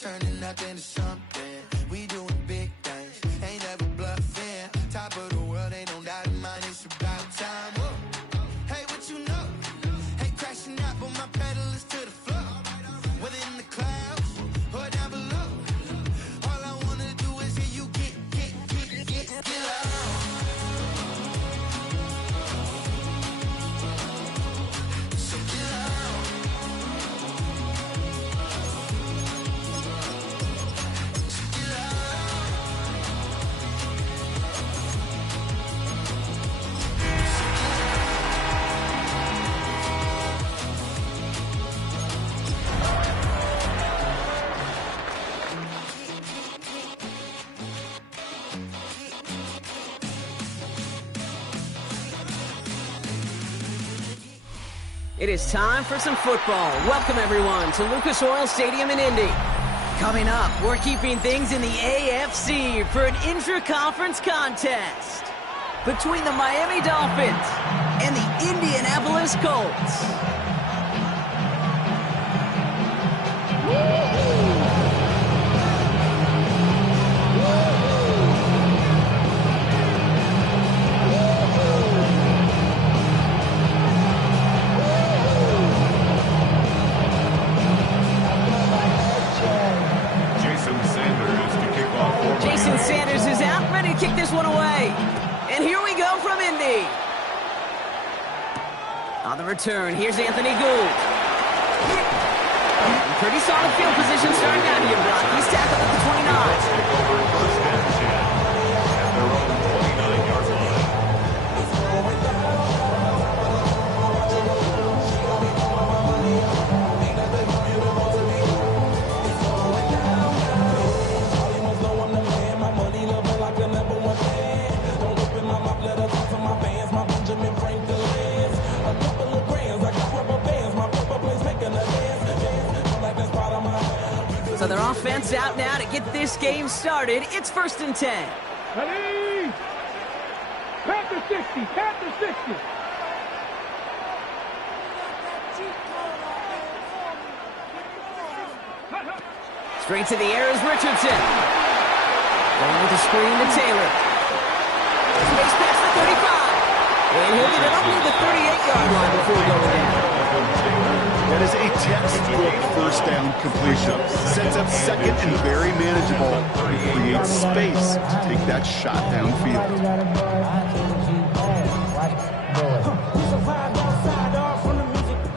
turning nothing to something. We doing big things, ain't never bluffing. Top of the world, ain't no doubt in mine, it's about time. Whoa. Hey, what you know? Hey, crashing out, but my pedal is to the floor. Whether in the clouds or down below, all I wanna do is hear you get loud. So get loud. So get It is time for some football. Welcome, everyone, to Lucas Oil Stadium in Indy. Coming up, we're keeping things in the AFC for an intra-conference contest between the Miami Dolphins and the Indianapolis Colts. Sanders is out, ready to kick this one away. And here we go from Indy. On the return, here's Anthony Gould. Pretty solid field position starting out here, Brock. He's tackled at the 29. So their offense out now to get this game started. It's 1st and 10. Ready? Panther 60, Panther 60. Straight to the air is Richardson. Going with the screen to Taylor. Space past the 35. And he'll get it up to the 38-yard line before going down. That is a textbook first down completion. Sets up second and very manageable. Creates space to take that shot downfield.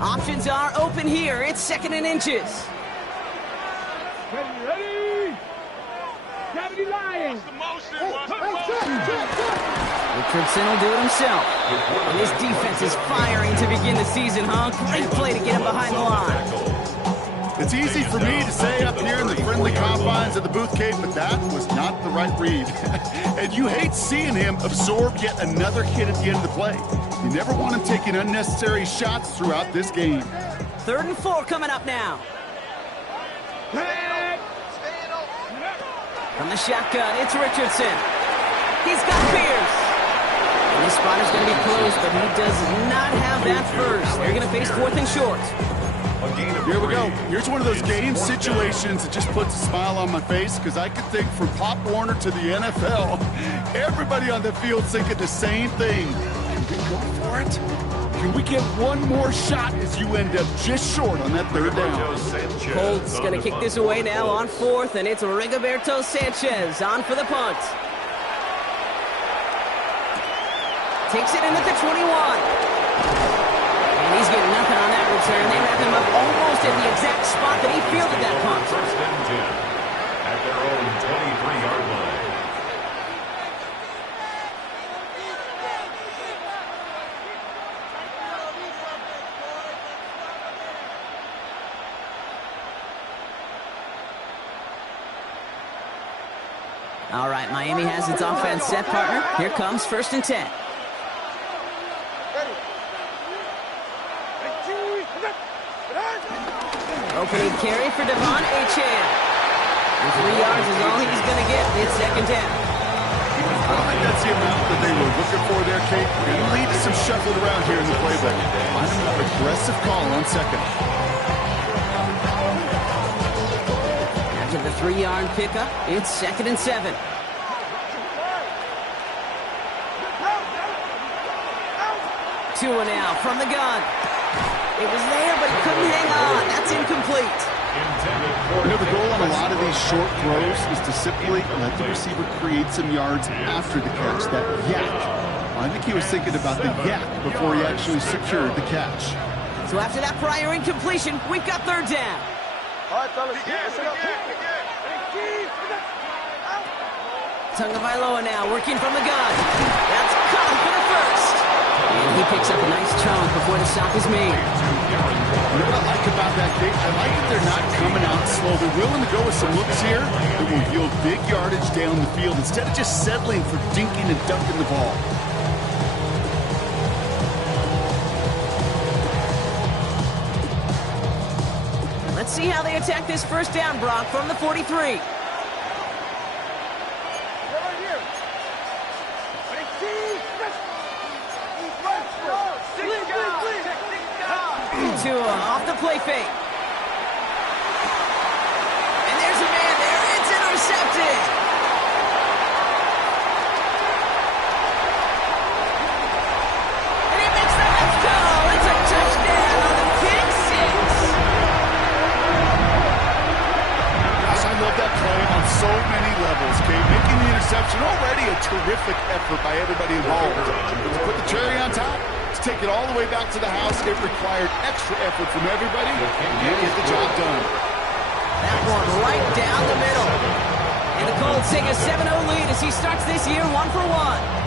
Options are open here. It's 2nd and inches. Ready? Gravity Lion. Richardson will do it himself. And his defense is firing to begin the season, huh? Great play to get him behind the line. It's easy for me to say up here in the friendly confines of the Booth Cave, but that was not the right read. And you hate seeing him absorb yet another hit at the end of the play. You never want him taking unnecessary shots throughout this game. 3rd and 4 coming up now. From the shotgun, it's Richardson. He's got Pierce. And this spot is going to be close, but he does not have that first. They're going to face 4th and short. Here we go. Here's one of those game situations that just puts a smile on my face, because I could think from Pop Warner to the NFL, everybody on the field thinking the same thing. Can we go for it? Can we get one more shot as you end up just short on that 3rd down? Colts going to kick this away now on 4th, and it's Rigoberto Sanchez on for the punt. Takes it in at the 21. And he's getting nothing on that return. They wrap him up almost at the exact spot that he fielded that punt. 1st and 10 at their own 23-yard line. All right, Miami has its offense set, partner. Here comes 1st and 10. Opening carry for Devon Achane. And 3 yards is all he's going to get. It's 2nd down. I don't think that's the amount that they were looking for there, Kate. Going to lead to some shuffling around here in the playbook. Find an aggressive call on 2nd. After a 3-yard pickup. It's 2nd and 7. Tua now from the gun. It was there, but he couldn't hang on. That's incomplete. You know, the goal on a lot of these short throws is to simply let the receiver create some yards after the catch, that yak. I think he was thinking about the yak before he actually secured the catch. So after that prior incompletion, we've got 3rd down. Tagovailoa now working from the gun. That's caught for the first. And he picks up a nice chunk before the stop is made. You know what I like about that kick? I like that they're not coming out slow. They're willing to go with some looks here that will yield big yardage down the field instead of just settling for dinking and dunking the ball. Let's see how they attack this 1st down, Brock, from the 43. Tua off the play fake. And there's a man there. It's intercepted. And he makes the next goal. It's a touchdown on the pick 6. Gosh, I love that play on so many levels, Kate. Making the interception already a terrific effort by everybody involved. But to put the cherry on top, take it all the way back to the house. It required extra effort from everybody to get the job done. That one right down the middle. And the Colts take a 7-0 lead as he starts this year 1-for-1.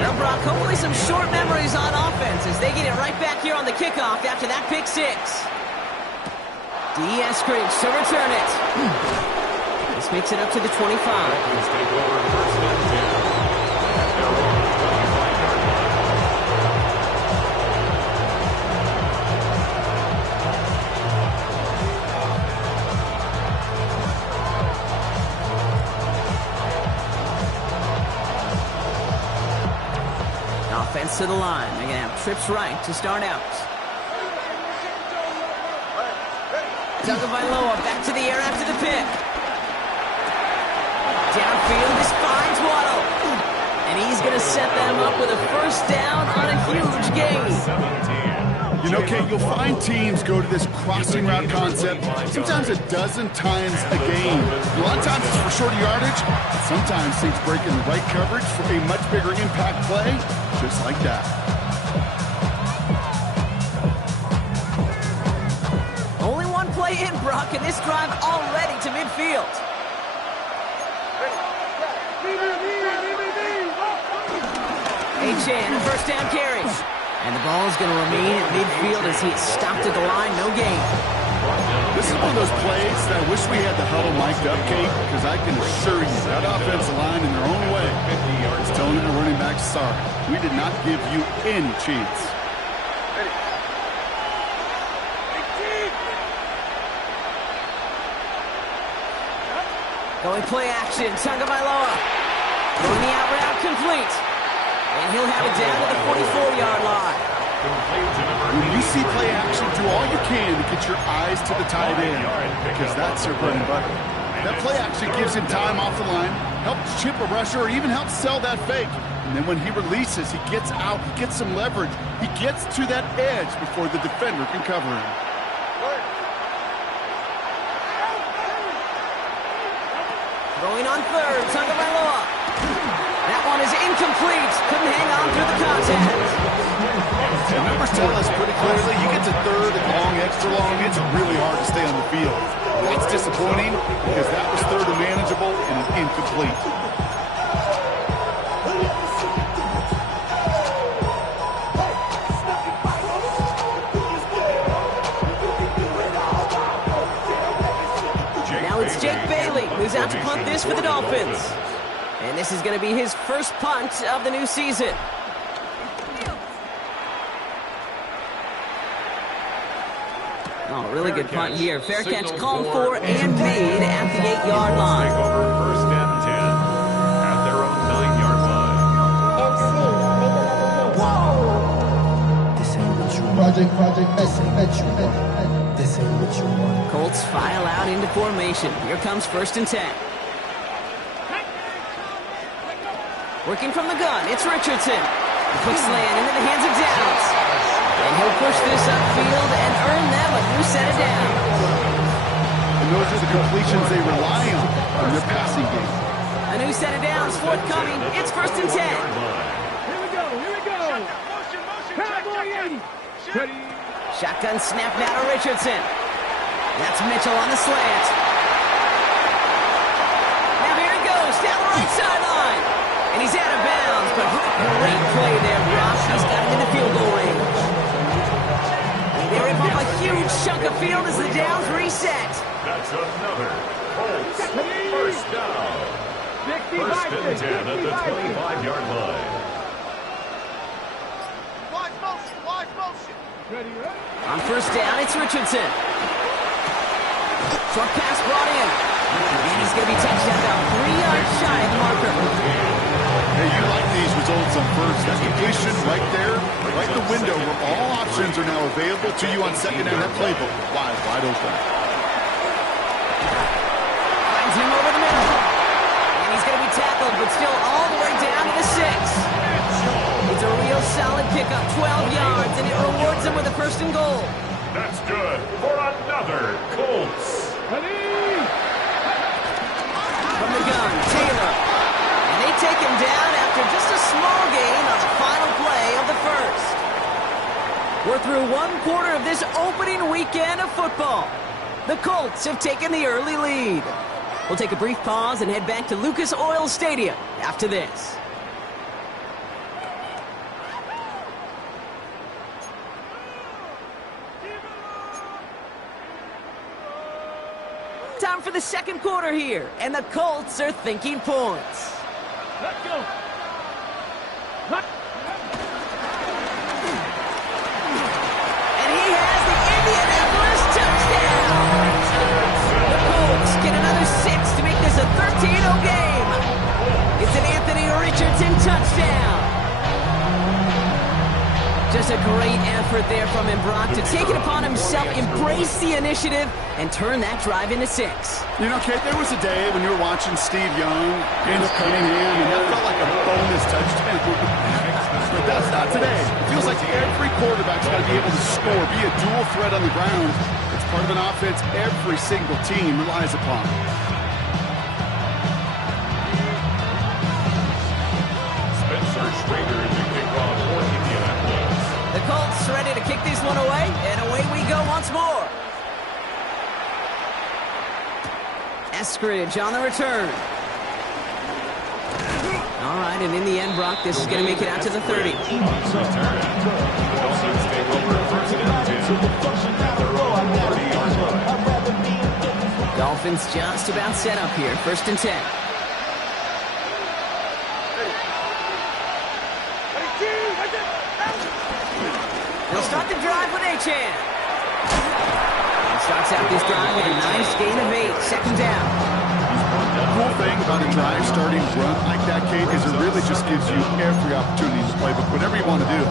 Now, Brock, hopefully some short memories on offense as they get it right back here on the kickoff after that pick 6. Dmx to return it. This makes it up to the 25. Offense to the line. They're going to have trips right to start out. Tagovailoa back to the air after the pick. Downfield, this finds Waddle. And he's going to set them up with a 1st down on a huge gain. You know, Kate, you'll find teams go to this crossing route concept sometimes a dozen times a game. A lot of times it's for shorter yardage, but sometimes things break in the right coverage for a much bigger impact play, just like that. Only one play in, Brock, and this drive already to midfield. H.A. and a 1st down carry. And the ball is going to remain at midfield as he is stopped at the line. No gain. This is one of those plays that I wish we had the huddle mic'd up, Kate, because I can assure you that offensive line in their own way is telling their running back, sorry, we did not give you any chance. Going play action. Tagovailoa. Going the out route complete. And he'll have it down to the 44-yard line. When you see play action, do all you can to get your eyes to the tight end, because that's their bread and butter. That play action gives him time off the line, helps chip a rusher, or even helps sell that fake. And then when he releases, he gets out, he gets some leverage. He gets to that edge before the defender can cover him. Throwing on 3rd, Tagovailoa. That one is incomplete. Couldn't hang on through the contact. The numbers tell us pretty clearly, you get to 3rd and long, extra long, it's really hard to stay on the field. That's disappointing because that was 3rd and manageable and an incomplete. Now it's Jake Bailey who's out to punt this for the Dolphins. And this is going to be his 1st punt of the new season. Oh, really good punt here. Fair catch called for and made at the 8-yard line. Take over 1st and 10 at their own 9-yard line. This ain't what you want. This ain't what you want. This ain't what you want. Colts file out into formation. Here comes 1st and 10. Working from the gun, it's Richardson. A quick slant into the hands of Downs. And he'll push this upfield and earn them a new set of downs. And those are the completions they rely on in their passing game. A new set of downs forthcoming. It's 1st and 10. Here we go. Cowboy 80. Ready. Shotgun snap now to Richardson. That's Mitchell on the slant. Now here he goes down the right sideline. And he's out of bounds, but great play there, Brock. He's got him in the field goal range. They rip up a huge chunk of field as the downs reset. That's another Colts 1st down. 1st and 10 at the 25-yard line. Wide motion. Ready. On 1st down, it's Richardson. Short pass brought in. And he's going to be touchdown about 3 yards shy of the marker. Hey, you like these results on 1st. That completion right there, right the window where all options are now available to you on 2nd and that playbook. Wide open. Finds him over the middle. And he's going to be tackled, but still all the way down to the 6. It's a real solid pickup, 12 yards, and it rewards him with a 1st and goal. That's good for another Colts. Ready. From the gun, Taylor. And they take him down after just a small gain on the final play of the 1st. We're through 1 quarter of this opening weekend of football. The Colts have taken the early lead. We'll take a brief pause and head back to Lucas Oil Stadium after this. Time for the 2nd quarter here, and the Colts are thinking points. Let's go. And he has the Indianapolis touchdown. The Colts get another 6 to make this a 13-0 game. It's an Anthony Richardson touchdown. Just a great effort there from him, Brock, to take it upon himself, embrace the initiative, and turn that drive into 6. You know, Kate, there was a day when you were watching Steve Young, James Cunningham, and that felt like a bonus touchdown. But that's not today. It feels like every quarterback's got to be able to score, be a dual threat on the ground. It's part of an offense every single team relies upon. Spencer Schrader is the kickoff for Indianapolis. The Colts ready to kick this one away, and away we go once more. Eskridge on the return. All right, and in the end, Brock, this is going to make it out to the 30. The Dolphins take over 1st and 10 at their own 40-yard line. Dolphins just about set up here, 1st and 10. They'll start the drive with Achane. He starts out this drive with a nice gain of 8, 2nd down. The cool thing about a drive starting run like that, Kate, is it really just gives you every opportunity to play whatever you want to do.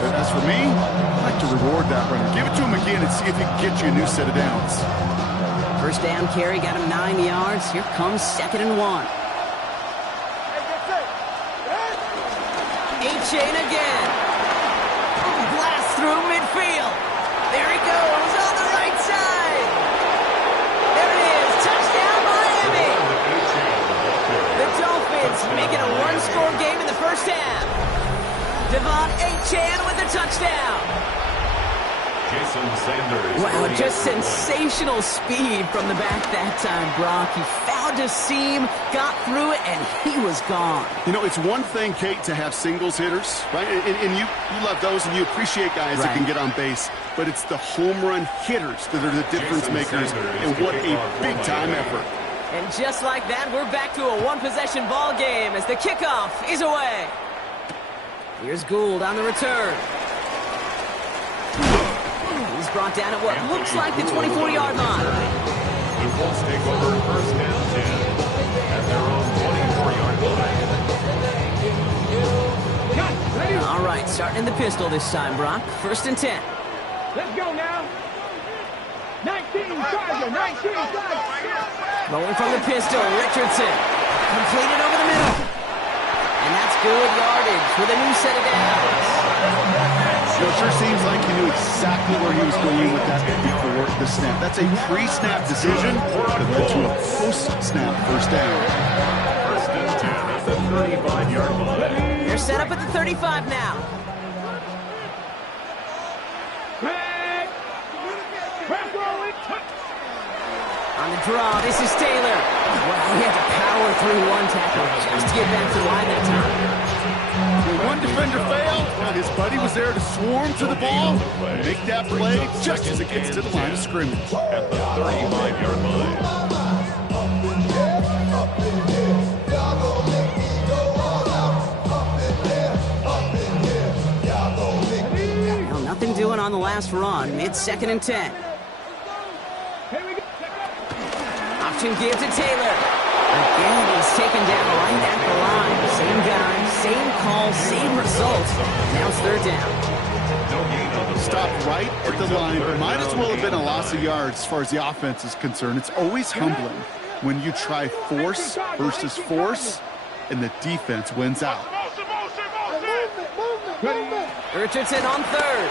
But as for me, I like to reward that runner. Give it to him again and see if he can get you a new set of downs. 1st down carry got him 9 yards. Here comes 2nd and 1. Achane again. Blast through midfield. There he goes on the right side. There it is. Touchdown, Miami. The Dolphins make it a 1-score game in the 1st half. Devon Achane with the touchdown. Jason Sanders. Wow, just sensational speed from the back that time, Brock. He found a seam, got through it, and he was gone. You know, it's one thing, Kate, to have singles hitters, right? And you love those, and you appreciate guys that can get on base. But it's the home run hitters that are the difference makers, and what a big-time effort. And just like that, we're back to a one-possession ball game as the kickoff is away. Here's Gould on the return. He's He's brought down at what looks like the 24-yard line. The Colts take over first and 10 at their own 24-yard line. All right, starting in the pistol this time, Brock. First and 10. Let's go now. 19, Charger, 19, Charger. Rolling from the pistol, Richardson. Completed over the middle. And that's good yardage with a new set of downs. It sure seems like he knew exactly where he was going with that before the snap. That's a pre-snap decision that led to a post-snap first down. First and 10 at the 35-yard line. They're set up at the 35 now. On the draw, this is Taylor. Wow, he had to power through one tackle just to get back to the line that time. When one defender failed, his buddy was there to swarm to the ball and make that play just as it gets to the line of scrimmage. At the 35-yard line. Well, nothing doing on the last run. It's second and 10. Option give to Taylor. Again, he's taken down right at the line. Same guy, same call, same result. Now it's third down. Stop right at the line. Might as well have been a loss of yards as far as the offense is concerned. It's always humbling when you try force versus force and the defense wins out. Richardson on third.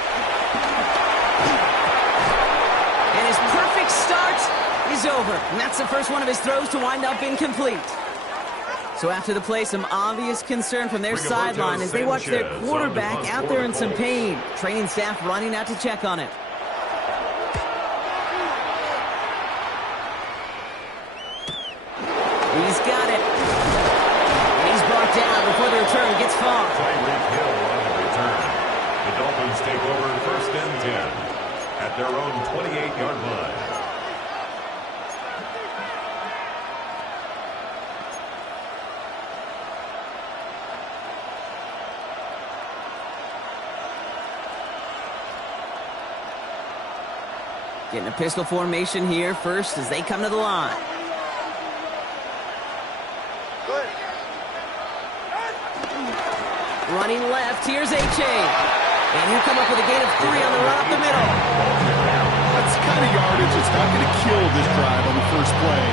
And his perfect start is over. And that's the first one of his throws to wind up incomplete. So after the play, some obvious concern from their sideline as they watch their quarterback out there in some pain. Training staff running out to check on it. He's got it. And he's brought down before the return gets far. Tyreek Hill on the return. The Dolphins take over first and 10 at their own 28-yard line. Getting a pistol formation here first as they come to the line. Running left, here's A-Chain. And he'll come up with a gain of 3 on the run up the middle. That's the kind of yardage that's not going to kill this drive on the first play.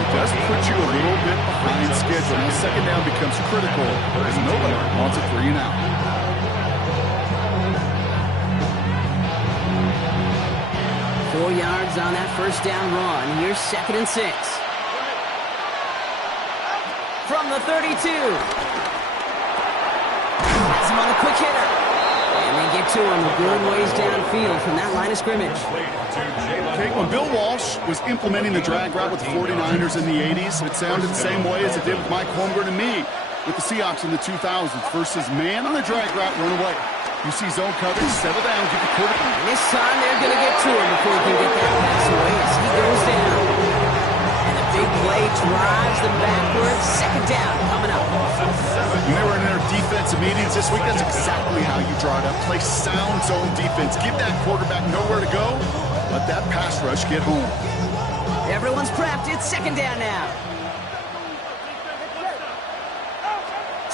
It does put you a little bit behind schedule. Now second down becomes critical as nobody wants a 3 and out. Four yards on that first down run. Here's second and 6. From the 32. Has him on the quick hitter. And they get to him a good ways downfield from that line of scrimmage. Okay, when Bill Walsh was implementing the drag route with the 49ers in the 80s, it sounded the same way as it did with Mike Holmgren and me with the Seahawks in the 2000s versus man on the drag route, run away. You see zone coverage, settle down, get the quarterback. And this time they're going to get to him before he can get that pass away as he goes down. And the big play drives them backwards. Second down coming up. When they were in their defensive meetings this week, that's exactly how you draw it up. Play sound zone defense. Give that quarterback nowhere to go. Let that pass rush get home. Everyone's prepped. It's second down now.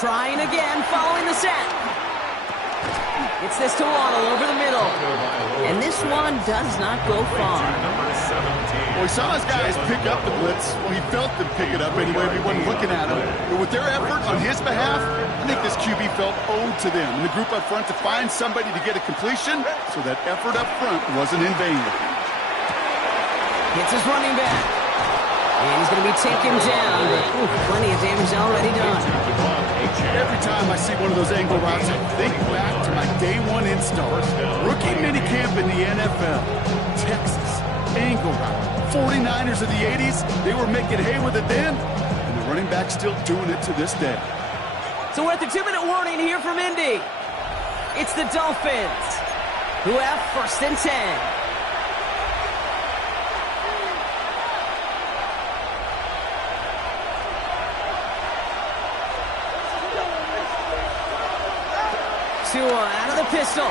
Trying again, following the set. It's this to Waddle over the middle. And this one does not go far. Well, he saw his guys pick up the blitz. Well, he felt them pick it up anyway, but he wasn't looking at him. But with their effort on his behalf, I think this QB felt owed to them and the group up front to find somebody to get a completion, so that effort up front wasn't in vain. Hits his running back. And he's going to be taken down, but plenty of damage already done. Every time I see one of those angle routes, I think back to my day one install. Rookie minicamp in the NFL. Texas, angle route. 49ers of the 80s, they were making hay with it then, and the running back's still doing it to this day. So we're at the 2-minute warning here from Indy. It's the Dolphins, who have first and 10. Tua out of the pistol.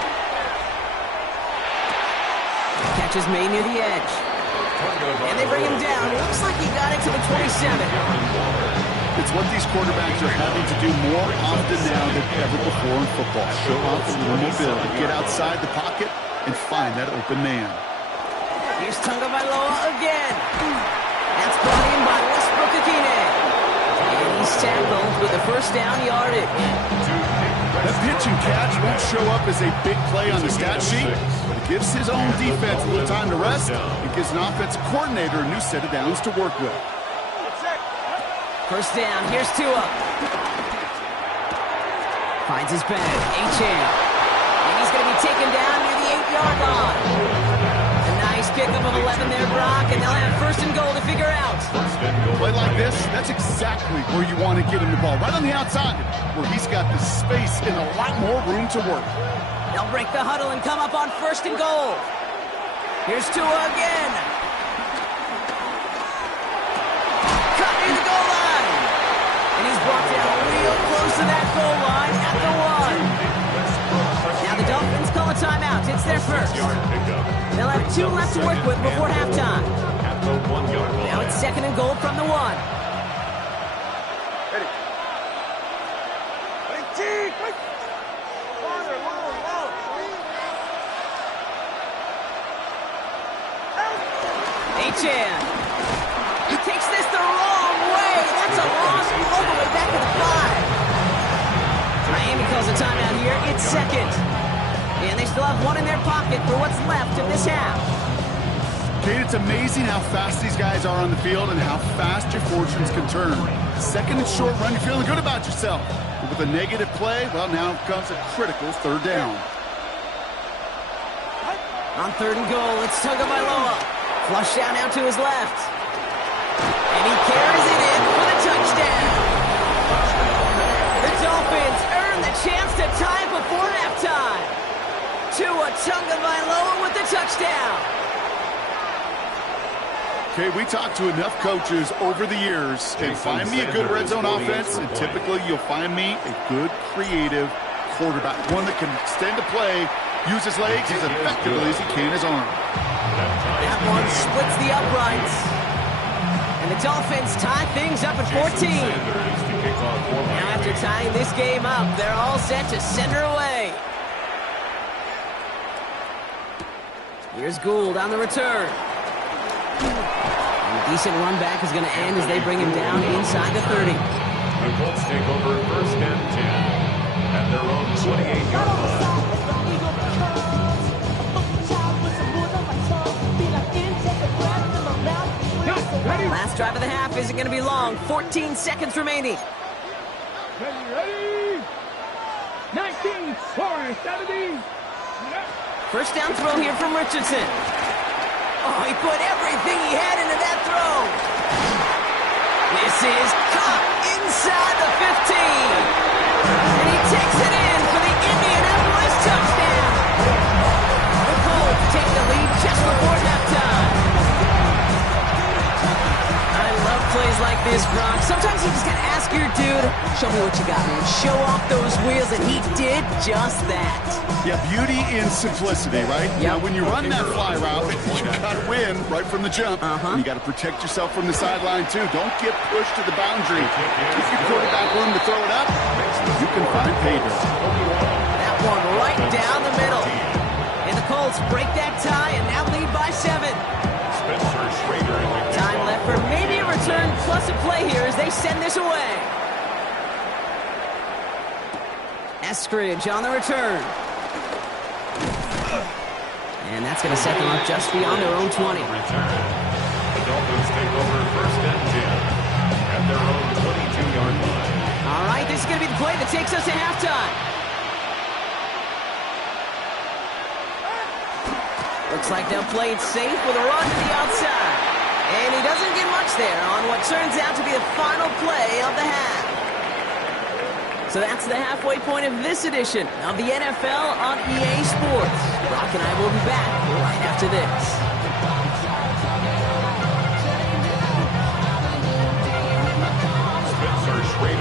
Catch is made near the edge. And they bring him down. Looks like he got it to the 27. It's what these quarterbacks are having to do more often now than ever before in football. Show off a little mobility. Get outside the pocket and find that open man. Here's Tagovailoa again. That's brought in by Westbrook Akine. And he's tackled with a first down yardage. That pitch and catch won't show up as a big play on the stat sheet, but it gives his own defense a little time to rest. It gives an offensive coordinator a new set of downs to work with. First down, here's Tua. Finds his bag, Achane. And he's going to be taken down near the 8-yard line. A nice pickup of 11 there, Brock, and they'll have first and goal to figure out. Play like this, that's exactly where you want to get him the ball, right on the outside, where he's got the space and a lot more room to work. They'll break the huddle and come up on first and goal. Here's Tua again. Cut near the goal line. And he's brought down real close to that goal line at the 1. Now the Dolphins call a timeout. It's their first. They'll have 2 left to work with before halftime. Now it's second and goal from the 1. Ready. Wait, T. Wait. Longer, long. Achane. He takes this the wrong way. That's a loss all the way back to the 5. Miami calls a timeout here. It's second. And they still have 1 in their pocket for what's left of this half. Kate, it's amazing how fast these guys are on the field and how fast your fortunes can turn. Second and short run, you're feeling good about yourself. But with a negative play, well, now comes a critical third down. On third and goal, it's Tagovailoa. Flush down out to his left. And he carries it in for the touchdown. The Dolphins earn the chance to tie it before halftime. Tua Tagovailoa with the touchdown. Okay, we talked to enough coaches over the years, and find me a good red zone offense, and typically you'll find me a good, creative quarterback, one that can extend the play, use his legs as effectively as he can his arm. That one splits the uprights. And the Dolphins tie things up at 14. Now after tying this game up, they're all set to send her away. Here's Gould on the return. And a decent run back is going to end as they bring him down inside the 30. The Colts take over first and 10 at their own 28-yard line. Last drive of the half isn't going to be long. 14 seconds remaining. Ready? 19, 4, 70. First down throw here from Richardson. Oh, he put everything he had into that throw. This is caught inside the 15. And he takes it in for the Indianapolis touchdown. The Colts take the lead just before halftime. I love plays like this, Brock. Sometimes you just gotta ask your dude, show me what you got, man. Show off those wheels, and he did just that. Yeah, beauty in simplicity, right? Yep. Now, when you run that fly route, you got to win right from the jump. And you got to protect yourself from the sideline, too. Don't get pushed to the boundary. If your quarterback room to throw it up, you can find paydirt. That one right down the middle. And the Colts break that tie and now lead by 7. Time left for maybe a return plus a play here as they send this away. Eskridge on the return. And that's going to set them up just beyond their own 20. The Dolphins take over first and 10 at their own 22-yard line. All right, this is going to be the play that takes us to halftime. Looks like they'll play it safe with a run to the outside. And he doesn't get much there on what turns out to be the final play of the half. So that's the halfway point of this edition of the NFL on EA Sports. Brock and I will be back right after this.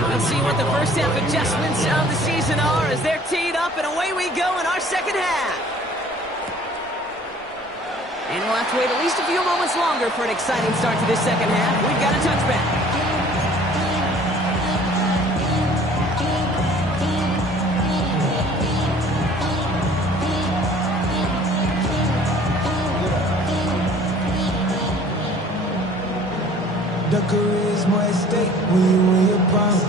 Let's see what the first half adjustments of the season are as they're teed up, and away we go in our second half. And we'll have to wait at least a few moments longer for an exciting start to this second half. We've got a touchback. The charisma at stake when you win your prime.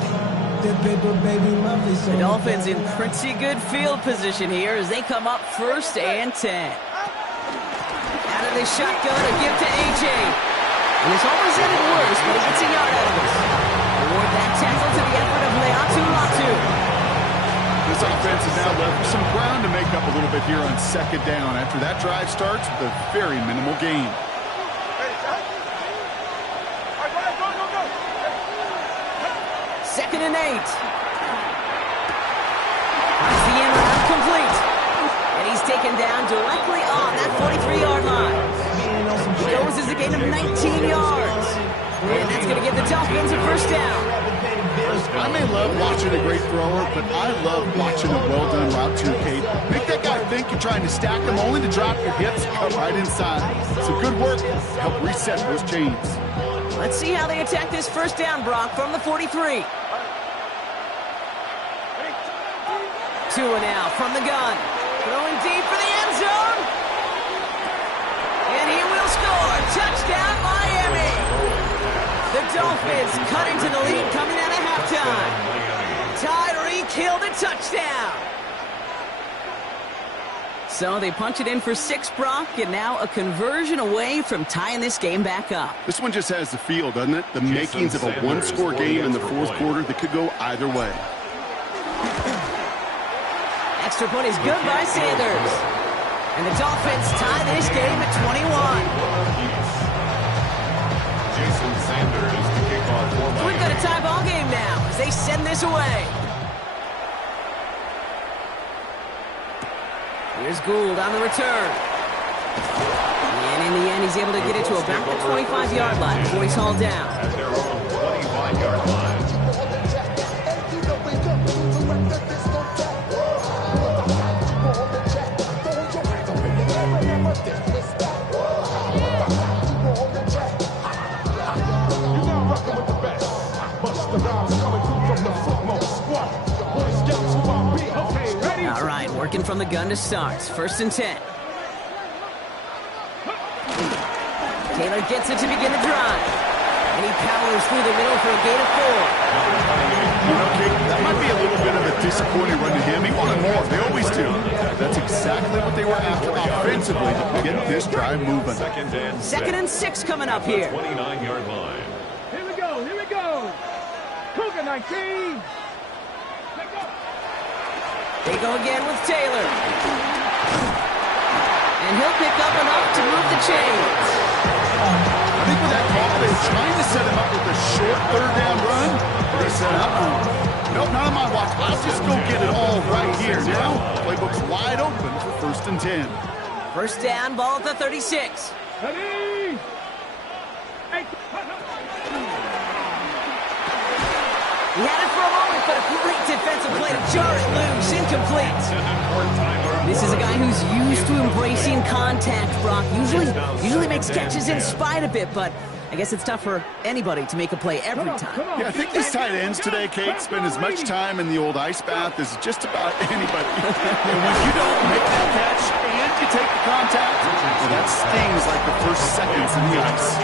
That paper, baby, my face. The Dolphins in pretty good field position here as they come up 1st and 10. Out of this shotgun, a gift to A.J. And it's almost ended worse, but he gets a yard out of this. Reward that tackle to the effort of Leatu Latu. This offense is now left with some ground to make up a little bit here on 2nd down after that drive starts with a very minimal gain. 2nd and 8. Finds the end round complete. And he's taken down directly on that 43-yard line. He goes as a gain of 19 yards. And that's going to give the Dolphins a 1st down. I may love watching a great thrower, but I love watching a well-done route to Kate. Make that guy think you're trying to stack them only to drop your hips cut right inside. Some good work to help reset those chains. Let's see how they attack this 1st down, Brock, from the 43. Tua now from the gun. Throwing deep for the end zone. And he will score. Touchdown, Miami. The Dolphins cut into the lead coming out of halftime. Tyreek Hill the touchdown. So they punch it in for 6, Brock, and now a conversion away from tying this game back up. This one just has the feel, doesn't it? The makings of a one-score game in the 4th quarter that could go either way. Extra point is good by Sanders. And the Dolphins tie this game at 21. Jason Sanders to kick off for Miami. We've got a tie ball game now as they send this away. Here's Gould on the return. And in the end, he's able to get it to about the 25-yard line before he's hauled down. At their own 25-yard line. All right, working from the gun to start. 1st and 10. Taylor gets it to begin the drive. And he powers through the middle for a gain of 4. You know, Kate, that might be a little bit of a disappointing run to him. He wanted more. They always do. That's exactly what they were after offensively to get this drive moving. 2nd and 6 coming up here. 29-yard line. Here we go, here we go. Cougar 19. They go again with Taylor. And he'll pick up enough to move the chains. I think with that call, they were trying to set him up with a short 3rd down run. They said, nope, not on my watch. I'll just go get it all right here. Now, playbook's wide open for 1st and 10. 1st down, ball at the 36. Ready? He had it for a moment, but a great defensive play to jar it loose. Incomplete. This is a guy who's used to embracing contact, Brock. Usually makes catches in spite of it, but I guess it's tough for anybody to make a play every time. Yeah, I think these tight ends today, Kate, spend as much time in the old ice bath as just about anybody. And when you don't make that catch and you take the contact, well, that stings like the first seconds in the ice.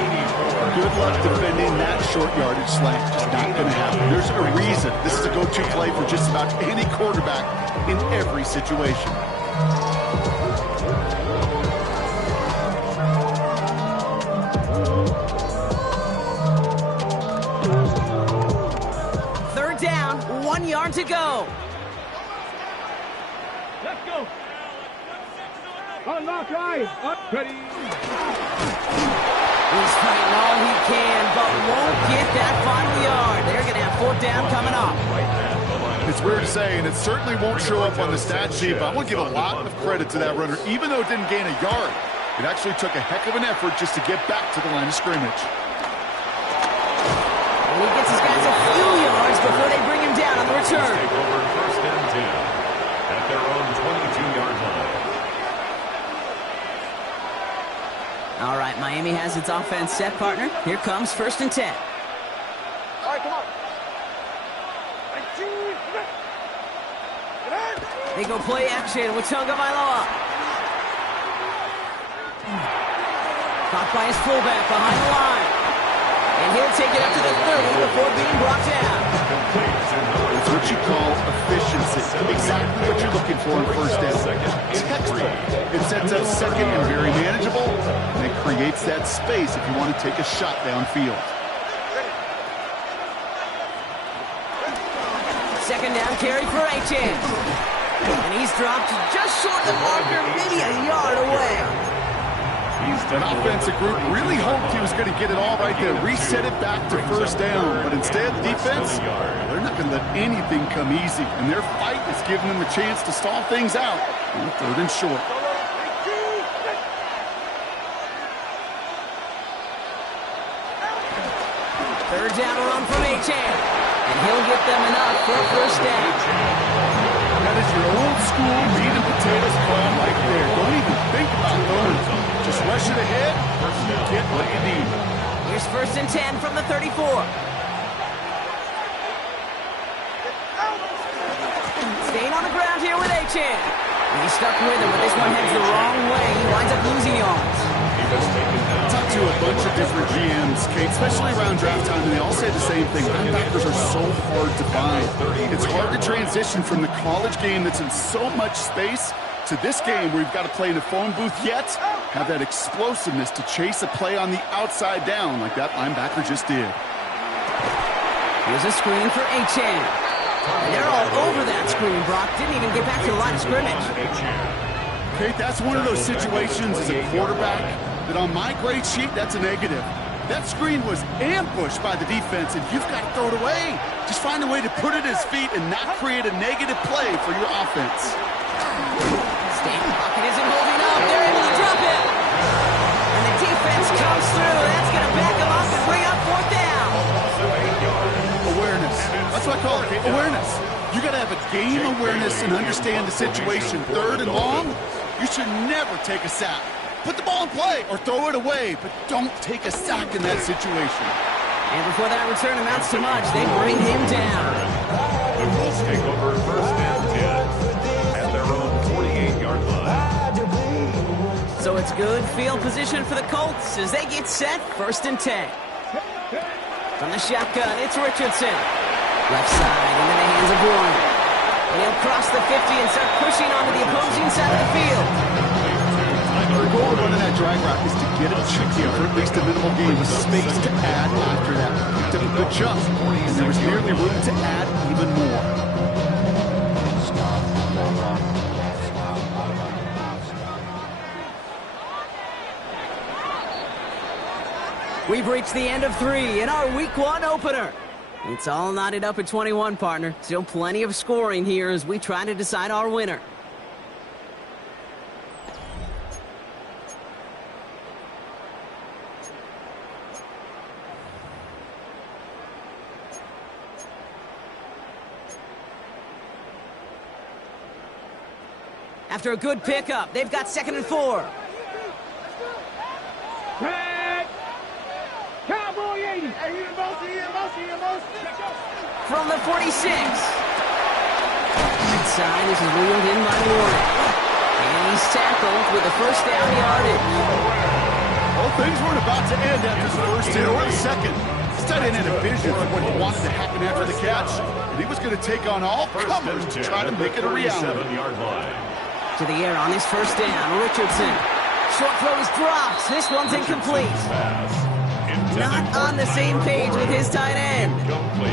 Good luck defending that short yardage slant. It's not going to happen. There's a reason. This is a go-to play for just about any quarterback in every situation. Third down, 1 yard to go. Let's go. Unlock right. Ready. He's fighting all he can, but won't get that final yard. They're going to have 4th down coming up. It's weird to say, and it certainly won't show up on the stat sheet, but I want to give a lot of credit to that runner. Even though it didn't gain a yard, it actually took a heck of an effort just to get back to the line of scrimmage. And he gets his guys a few yards before they bring him down on the return. Take over 1st and 10 at their own 22-yard line. All right, Miami has its offense set, partner. Here comes 1st and 10. All right, come on. They go play action with Tagovailoa. Caught by his fullback behind the line. And he'll take it up to the 30 before being brought down. It's what you call efficiency. Exactly what you're looking for in 1st down. Textbook. It sets up 2nd and very manageable, and it creates that space if you want to take a shot downfield. 2nd down carry for Achane. And he's dropped just short of the marker, maybe a yard away. That offensive group really hoped he was going to get it all right there, reset it back to 1st down. But instead, defense, they're not going to let anything come easy. And their fight is giving them a chance to stall things out on 3rd and short. 3rd down run from Achane. And he'll get them enough for a 1st down. That is your old school meat and potatoes call right there. Don't even think about throwing. Just rush it ahead and get what you need. Here's 1st and 10 from the 34. Staying on the ground here with Achane. He's stuck with him, but this one heads the wrong way. He winds up losing yards. Talked to a bunch of different GMs, Kate, especially around draft time, and they all say the same thing. Linebackers are so hard to find. It's hard to transition from the college game that's in so much space to this game where you've got to play in a phone booth, yet have that explosiveness to chase a play on the outside down like that linebacker just did. Here's a screen for Achane. And they're all over that screen. Brock didn't even get back to the line of scrimmage. Kate, that's one of those situations as a quarterback that on my grade sheet, that's a negative. That screen was ambushed by the defense, and you've got to throw it away. Just find a way to put it at his feet and not create a negative play for your offense. Stanton pocket isn't holding up. They're able to drop it. And the defense comes through. That's going to back them up and bring up 4th down. Awareness. That's what I call it, awareness. You got to have a game awareness and understand the situation. 3rd and long, you should never take a sack. Put the ball in play or throw it away, but don't take a sack in that situation. And before that return amounts to much, they bring him down. The Colts take over 1st and 10 at their own 48-yard line. So it's good field position for the Colts as they get set 1st and 10. From the shotgun, it's Richardson. Left side into the hands of Warren. And he'll cross the 50 and start pushing onto the opposing side of the field. The goal of running that drag route is to get it chippy for at least a minimal gain with space to add after that. He took a good jump, and there was nearly room to add even more. We've reached the end of 3 in our Week 1 opener. It's all knotted up at 21, partner. Still plenty of scoring here as we try to decide our winner. After a good pickup, they've got 2nd and 4. Red. Cowboy 80. From the 46. Inside, this is wheeled in by Warren. And he's tackled with a 1st down yardage. Well, things weren't about to end after the 1st hit or the 2nd. This tight end had a vision for what he wanted to happen after the catch. And he was going to take on all comers to try to make it a reality. 7-yard line. To the air on his 1st down, Richardson. Short throw is dropped. This one's incomplete. Not on the same page with his tight end.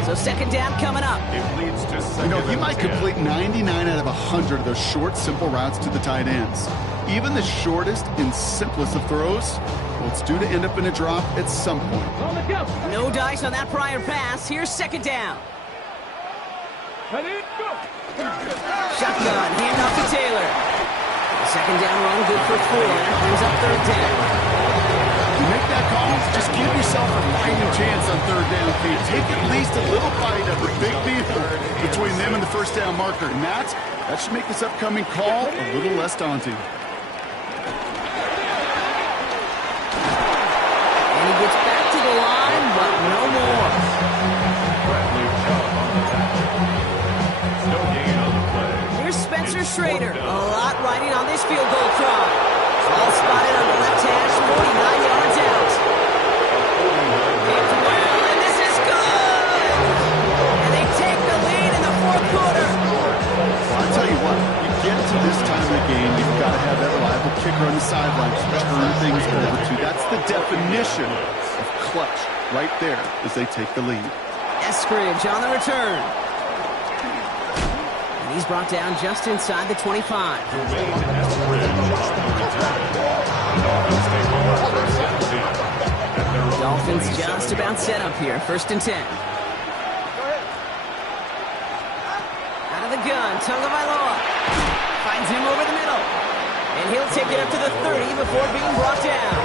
So 2nd down coming up. You know, he might complete 99 out of 100 of those short, simple routes to the tight ends. Even the shortest and simplest of throws, well, it's due to end up in a drop at some point. No dice on that prior pass. Here's 2nd down. Shotgun, handoff to Taylor. The 2nd down run, good for 4. Brings up 3rd down. You make that call, just give yourself a fighting chance on 3rd down, Kate. Take at least a little bite of the big vehicle between them and the 1st down marker. And that should make this upcoming call a little less daunting. Schrader. A lot riding on this field goal try. All spotted on the left hash, 49 yards out. Kicked well, and this is good! And they take the lead in the fourth quarter. Well, I'll tell you what, you get to this time of the game, you've got to have that reliable kicker on the sidelines to turn things over to. That's the definition of clutch right there as they take the lead. Eskridge on the return. And he's brought down just inside the 25. Dolphins just about set up here. 1st and 10. Out of the gun, Tagovailoa finds him over the middle. And he'll take it up to the 30 before being brought down.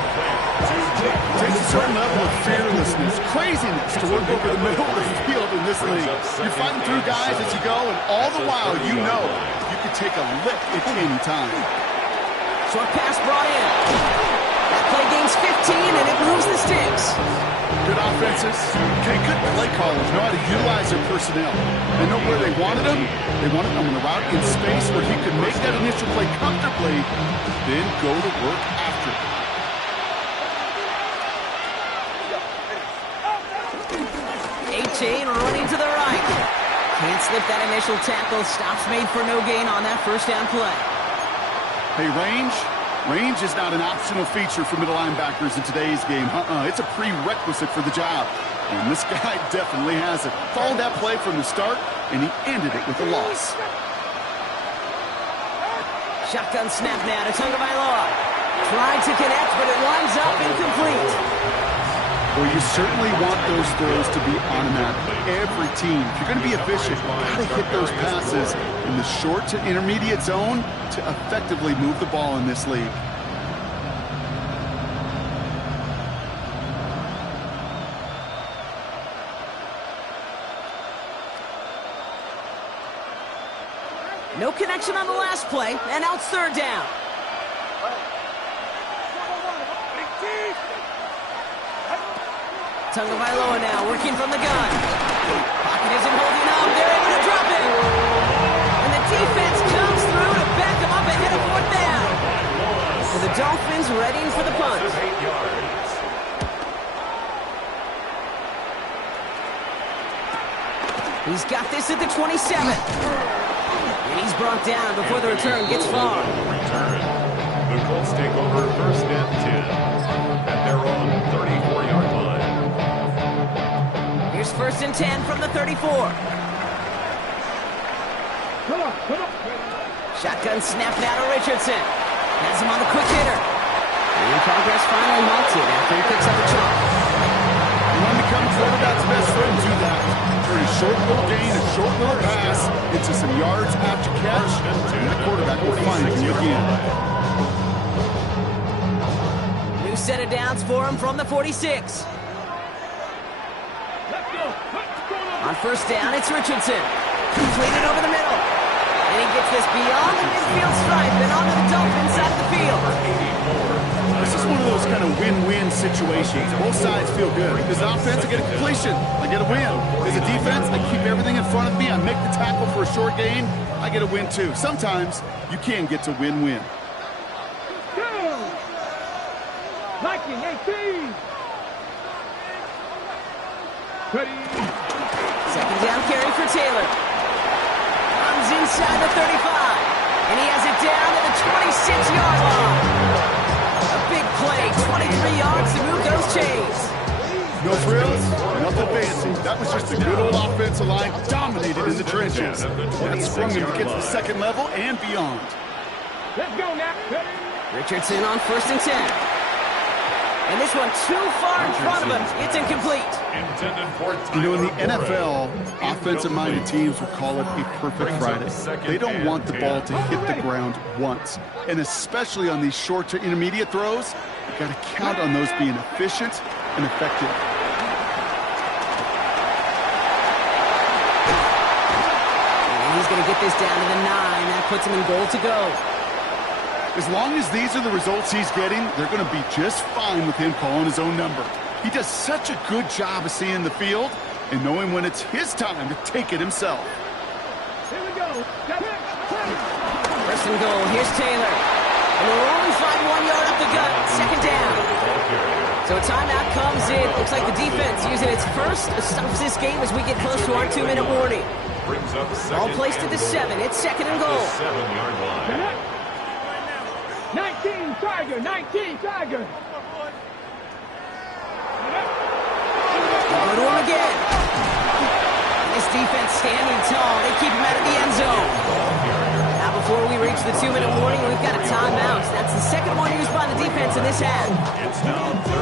It takes a certain level of fearlessness, craziness to work over the middle of the field in this league. You're fighting through guys as you go, and all the while you know you can take a lick at any time. Short pass brought in. That play gains 15, and it moves the sticks. Good offenses. Okay, good play callers know how to utilize their personnel. They know where they wanted them. They wanted them on the route in space where he could make that initial play comfortably, then go to work after it. Running to the right. Can't slip that initial tackle. Stops made for no gain on that first down play. Hey, range is not an optional feature for middle linebackers in today's game. It's a prerequisite for the job. And this guy definitely has it. Followed that play from the start, and he ended it with a loss. Shotgun snap now to Tagovailoa. Tried to connect, but it winds up incomplete. Well, you certainly want those throws to be automatic. Every team, if you're going to be efficient, you've got to hit those passes in the short to intermediate zone to effectively move the ball in this league. No connection on the last play, and now it's 3rd down. Tagovailoa now working from the gun. Pocket isn't holding up. They're able to drop it. And the defense comes through to back them up and hit a 4th down. So the Dolphins readying for the punt. He's got this at the 27. And he's brought down before the return gets far. The Colts take over 1st and 10 at their own 34-yard line. Here's 1st and 10 from the 34. Shotgun snap now to Richardson. Has him on the quick hitter. And progress finally halted after he picks up a chunk. You want to become quarterback's best friend, do that. Turn a short little gain, a short little pass into some yards after catch, and the quarterback will find you again. New set of downs for him from the 46. On 1st down, it's Richardson. Completed over the middle. And he gets this beyond the midfield stripe and onto the Dolphins side of the field. This is one of those kind of win-win situations. Both sides feel good. As an offense, I get a completion. I get a win. As a defense, I keep everything in front of me. I make the tackle for a short gain. I get a win, too. Sometimes you can get to win-win. Liking 18. Ready. 2nd down carry for Taylor. Comes inside the 35. And he has it down to the 26-yard line. A big play, 23 yards to move those chains. No frills, nothing fancy. That was just a good old offensive line dominated in the trenches. That sprung him to get to the 2nd level and beyond. Let's go now. Richardson on 1st and 10. And this one too far in front of him. It's incomplete. You know, in the NFL, offensive-minded teams would call it a perfect Friday. They don't want the ball to hit the ground once. And especially on these short to intermediate throws, you've got to count on those being efficient and effective. And he's going to get this down to the 9. That puts him in goal to go. As long as these are the results he's getting, they're going to be just fine with him calling his own number. He does such a good job of seeing the field and knowing when it's his time to take it himself. Here we go. First and goal. Here's Taylor. And we'll only find 1 yard up the gut. Second down. So a timeout comes in. Looks like the defense using its first stops this game as we get close to our 2-minute warning. Ball placed at the 7. It's second and goal. 7-yard line. 19 Tiger, 19 Tiger. Go to him again. This defense standing tall. They keep him out of the end zone. Now before we reach the 2-minute warning, we've got a timeout. That's the second one used by the defense in this half.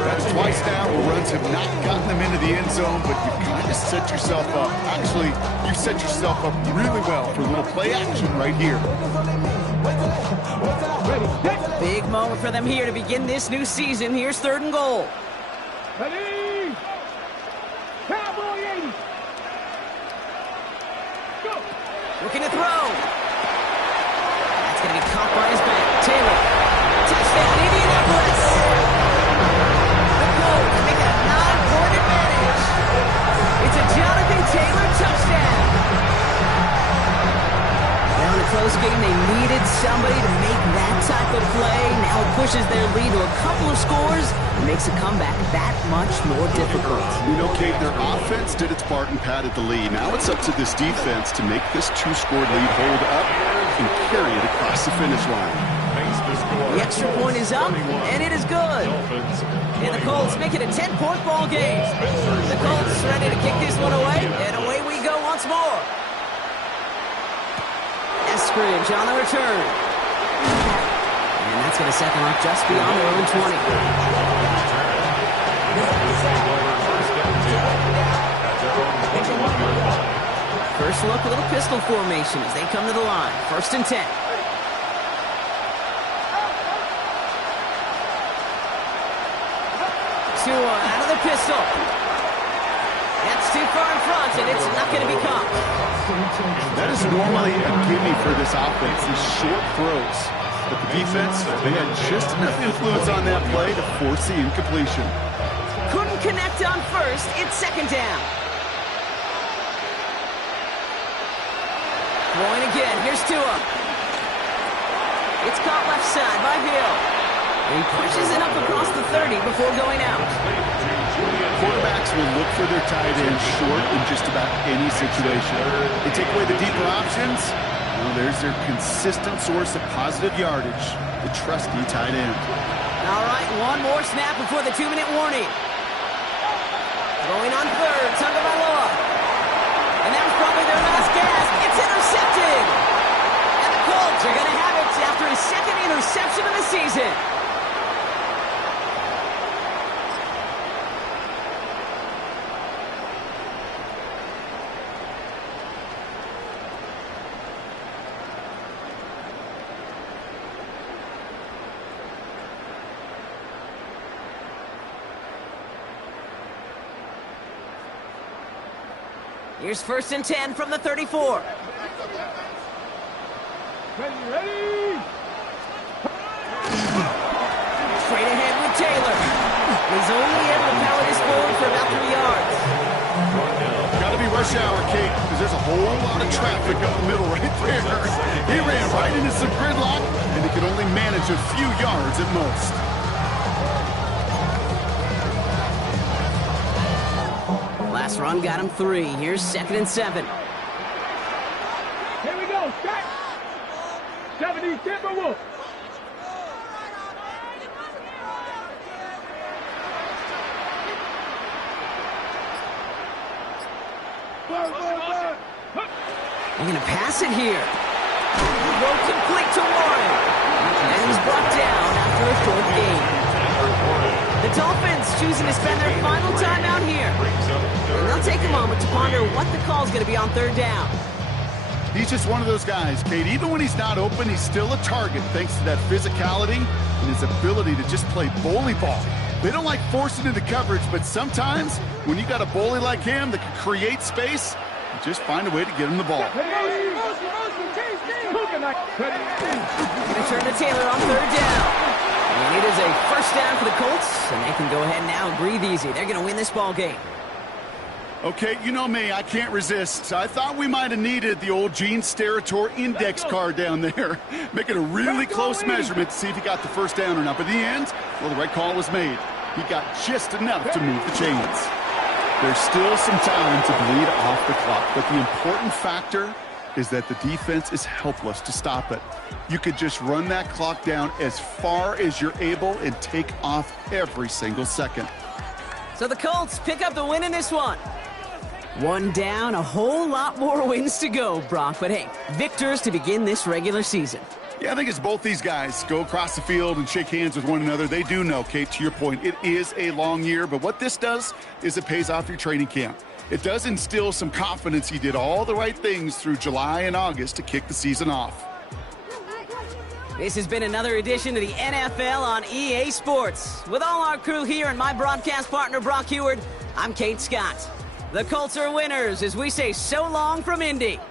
That's twice now where runs have not gotten them into the end zone, but you've kind of set yourself up. Actually, you set yourself up really well for a little play action right here. Big moment for them here to begin this new season. Here's third and goal. Ready? Cowboy 80. Go. Looking to throw. That's going to be caught by his back. Taylor. Touchdown, Indianapolis. The Colts make it a 9-point advantage. It's a Jonathan Taylor touchdown. Now in a close game, they needed somebody to make that type of play. Now it pushes their lead to a couple of scores and makes a comeback that much more difficult. You know, Kate, their offense did its part and padded the lead. Now it's up to this defense to make this 2-score lead hold up and carry it across the finish line. The extra point is up, and it is good. And the Colts make it a 10-point ball game. The Colts ready to kick this one away, and away we go once more. Scrimmage on the return. And that's going to set them up just beyond their own 20. First look, a little pistol formation as they come to the line. First and 10. Tua out of the pistol. That's too far in front, and it's not going to be caught. That is normally a gimme for this offense, these short throws. But the defense, they had just enough influence on that play to force the incompletion. Couldn't connect on first. It's second down. Throwing again. Here's Tua. It's caught left side by Hill. And he pushes it up across the 30 before going out. Quarterbacks will look for their tight end short in just about any situation. They take away the deeper options. Well, there's their consistent source of positive yardage, the trusty tight end. All right, one more snap before the 2-minute warning. Going on third, Tagovailoa. And that was probably their last gasp. It's intercepted. And the Colts are going to have it after his second interception of the season. Here's first and 10 from the 34. Ready? Straight ahead with Taylor. He's only able to power this forward for about 3 yards. Got to be rush hour, Kate, because there's a whole lot of traffic up the middle right there. He ran right into some gridlock, and he could only manage a few yards at most. Last run got him 3. Here's second and 7. Here we go, Scott. 70 Timberwolves. They're going to pass it here. Throw complete to Warren. And he's brought down after a short game. The Dolphins choosing to spend their final time out here. And they'll take a moment to ponder what the call is going to be on third down. He's just one of those guys, Kate. Even when he's not open, he's still a target thanks to that physicality and his ability to just play bully ball. They don't like forcing into coverage, but sometimes when you got a bully like him that can create space, you just find a way to get him the ball. Going to turn to Taylor on third down. And it is a first down for the Colts, and they can go ahead now and breathe easy. They're going to win this ball game. Okay, you know me, I can't resist. I thought we might have needed the old Gene Steratore index card down there. Making a really close measurement to see if he got the first down or not. But in the end, well, the right call was made. He got just enough to move the chains. There's still some time to bleed off the clock, but the important factor is that the defense is helpless to stop it. You could just run that clock down as far as you're able and take off every single second. So the Colts pick up the win in this one. One down, a whole lot more wins to go, Brock. But hey, victors to begin this regular season. Yeah, I think it's both these guys go across the field and shake hands with one another. They do know, Kate, to your point, it is a long year. But what this does is it pays off your training camp. It does instill some confidence he did all the right things through July and August to kick the season off. This has been another edition of the NFL on EA Sports. With all our crew here and my broadcast partner, Brock Heward, I'm Kate Scott. The Colts are winners as we say so long from Indy.